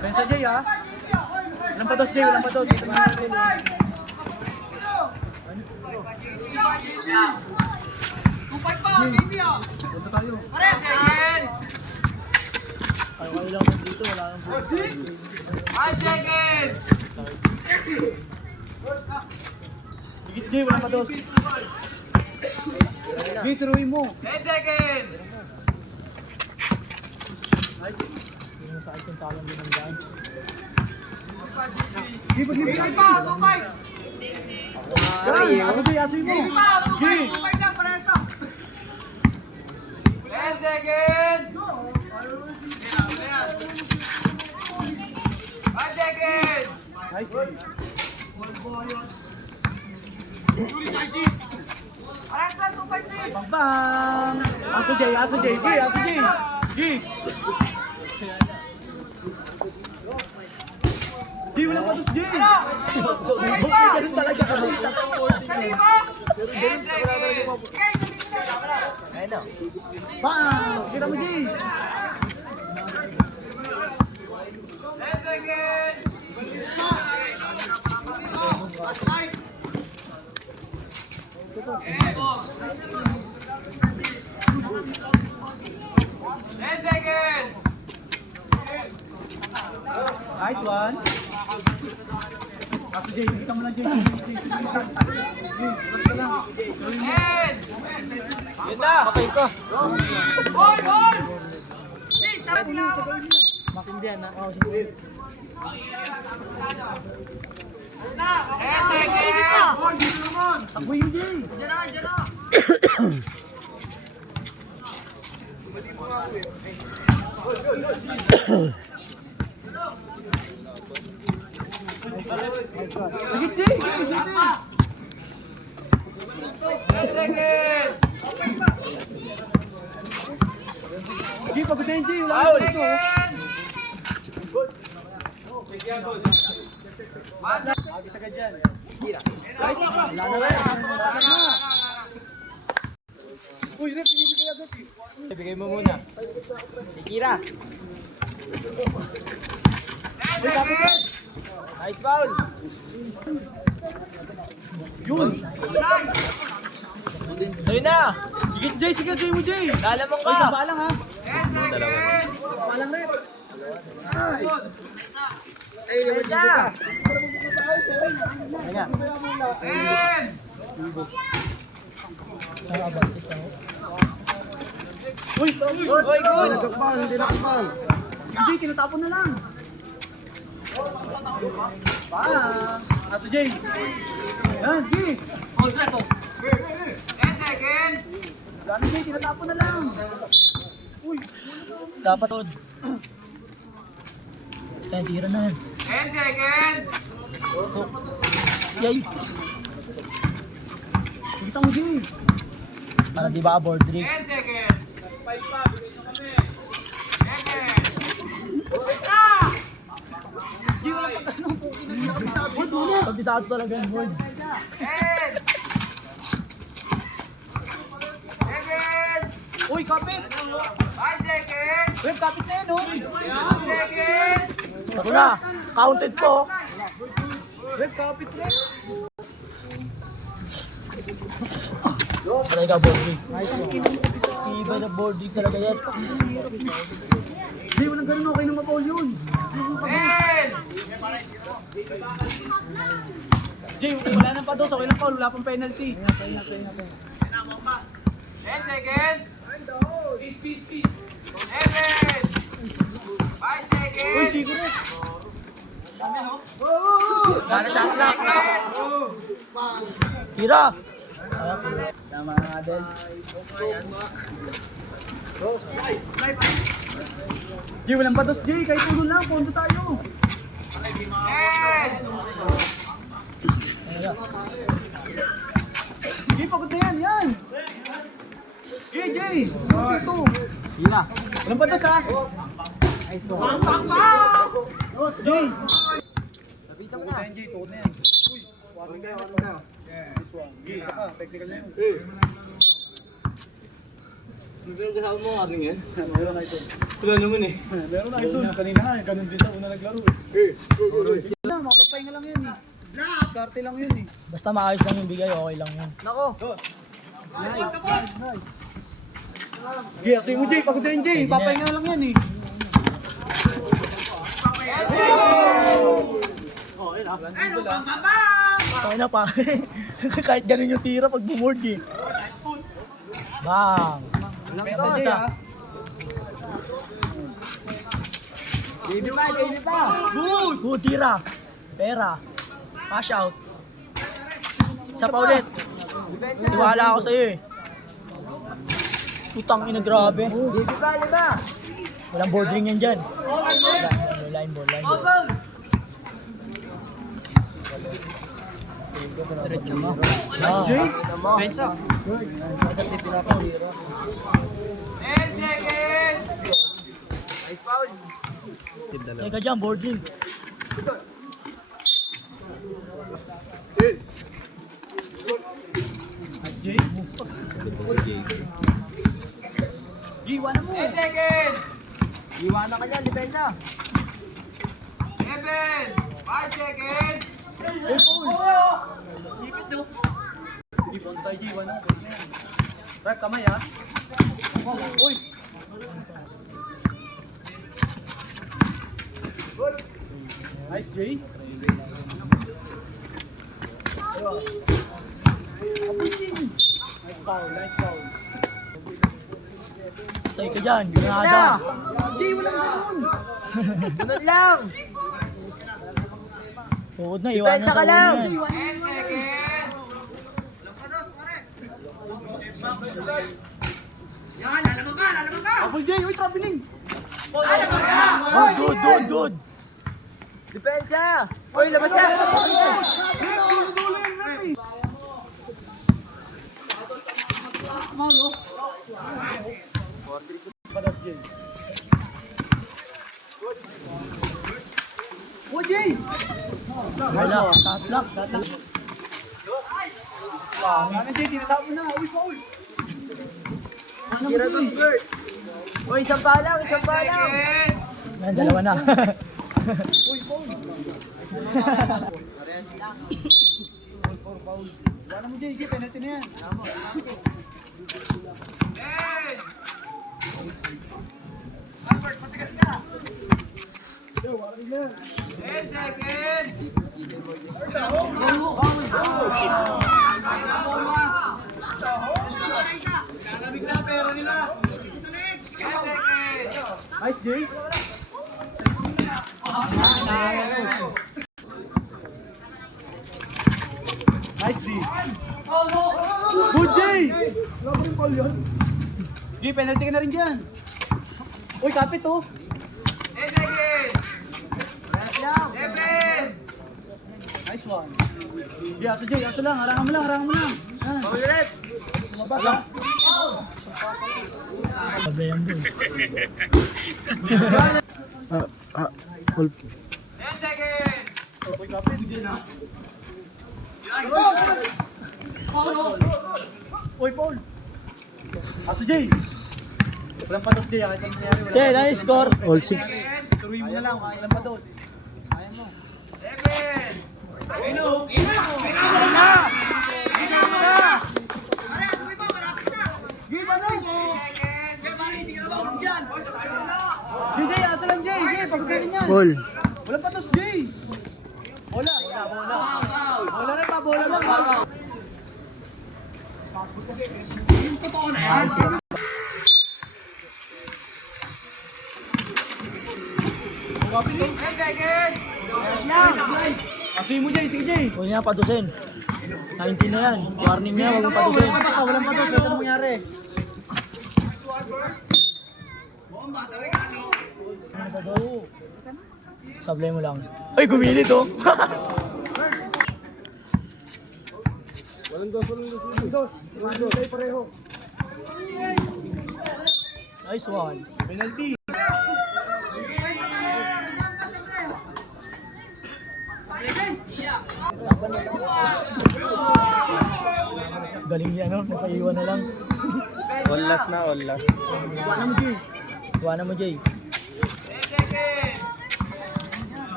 Pensa Jay ha. Walang patos Jay, walang patos. Punta tayo. Ayaw lang dito, wala nang buhay. Higit Jay, walang patos. Jay, suruhin mo. 10 seconds! Hindi mo sa akin talang din ang daan. Asoy mo. 10 seconds! 5 seconds! Nice. Bang bang. Aso Jay. Jay. Jay, walang patos Jay. Ganun talaga kami. 10 seconds! Bang! Kita mo Jay. 10 seconds! 10 seconds! Nice one. Aso Jay, kita mo lang Jay. Jay, lang. 10! Yun na. Patay ka. Makindihan na. Oh, sige. 10 seconds! Takbo yun Jay. Higit Jay. 10 seconds! Jay, pagutin Jay. Wala ka dito. Agis agad dyan. Wala na rin. Sakit na. Uy, ref, binibigay agad. Ibigay mo muna. Tikira. Uy, kapit yan. Nice foul. Yun. Sa'yo na. Higit Jay, sige sa'yo mo Jay. Lalamang Uy, ka. saba lang ha. 10 seconds! Saba lang ref. Isa. Ayan. 10! Uy, good. Nagkakbal, hindi nakakbal. Hindi, kinatapon na lang. Aso Jay. Yan, Jay. 10 seconds! Gano'n Jay, kinatapon na lang. Uy. Dapatod. Kaya tira na yan. 10 seconds! Yay. Kita mo Jay. Para di ba board trick? 10 seconds! 10 seconds! Jay, wala pa tanong. Nakabisado. Kabisado talaga yung board. 10! Seconds! Uy, kapit. 5 seconds! Ref, kapit na yan, oh. 2 seconds! Ako na. Counted po. Ref, kapit ref. Maray ka board trick. Iba na board trick talaga yan. Jay, walang ganun, okay na ma-foul yun. 10! Jay, wala nang pados, okay lang foul, wala pang penalty. 10 seconds! 7! 5 seconds! Uy, sigo ref. Gana shot clock. Tira. Tama nga din. Jay, walang pados, Jay. Kahit puno lang, pondo tayo. 10! Jay, pagod na yan, yan. Jay. Ito. Tira. Walang pados, ha? Bang, bang, bang! Jay. Lapitan mo na. Jay, pagod na yan. Uy, warning tayo. This one. Jay, saka, technical na yun. Pero kasama mo ang aking yan. Mayroon na ito. Wala naman eh. Meron na ito. Kanina nga, ganun din sa una naglaro. Wala, makapagpahinga lang yun eh. Karte lang yun eh. Basta maayos lang yung bigay, okay lang yun. Nako. Jay, asoy mo Jay, pagod din Jay. Papahinga lang yan eh. Oh, ayun ah. Okay na pa. Kahit ganun yung tira pag bumord eh. Bang! Pero Jay ah. Baby pa. Good! Good tira. Pera. Cash out. Isa pa ulit. Tiwala ako sa'yo eh. Putang ina, grabe. Baby pa. Walang bordering yan dyan. Line ball. Ah. Jay? Pensa. 10 seconds. Teka dyan, bordering. Jay? Iwanan mo. 10 seconds. Iwanan ka dyan, depensa. 7. 5 seconds. Ipit do. Ibang tayo Jay, iwanan mo. Rep, kamay ah. Uy. Nice Jay. Nice foul. Tay ka dyan, ginada. Jay, walang ganun. Ganun lang. Tuod na, iwanan sa ulo yan. 10 seconds. Apple Jay, uy, traveling. Good. Depensa. Uy, labas na. Uy, Jay. Wala, tatlak. Ano Jay, tinatawag mo na. Uy, foul. Tira to Bert. Uy, isang pa lang. 10 seconds. Yan, dalawa na. Uy, foul. Foul. Wala mo Jay, penalty na yan. 10. 10 seconds. Lalamig na pera nila. 10 seconds. Nice Jay. Nice D. Good Jay. Grabe yung call yun. Jay, penalty ka na rin dyan. Uy, kapit oh. 10 seconds. 7. Nice one. Jay, aso lang. Harangan mo lang. Yan. Sabas ha. Sabi yan bro. 10 seconds. Uy, kapit. Hindi na. Uy, Paul. Aso Jay. Walang patos Jay. Kahit ang nangyari. Say, ano yung score? All 6. Turuin mo na lang. Walang patos. 7. Jay, aso lang Jay. Jay, pagkakalin yan. All. Walang patos Jay. Bola. Bola rin pa. Bola lang. Kapit oh. 10 seconds. Asoy mo Jay. Sige Jay. Huwag niya padusin. 19 na yan. Warning na yan, huwag mong padusin. Walang patos. Ito na mangyari. Sablay mo lang. Ay, gumilit oh. Nice one. Penalty. Galing niya, no? Napaiwan na lang. All last na, all last. Wala mo Jay. Iwanan mo, Jay.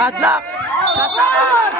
Shot lock! Shot lock!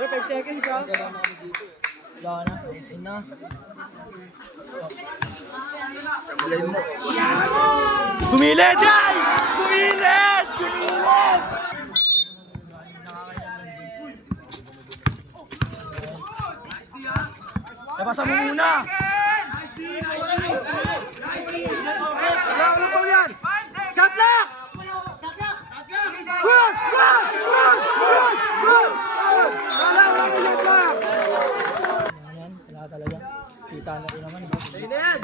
Wait, 5 seconds ha. Wala na. Yun na. Gumilid yan! Gumilid! Gumilid! Napasa mo muna! Shot lock! Ayan, wala talaga. Kita na rin naman. Ayun na yan!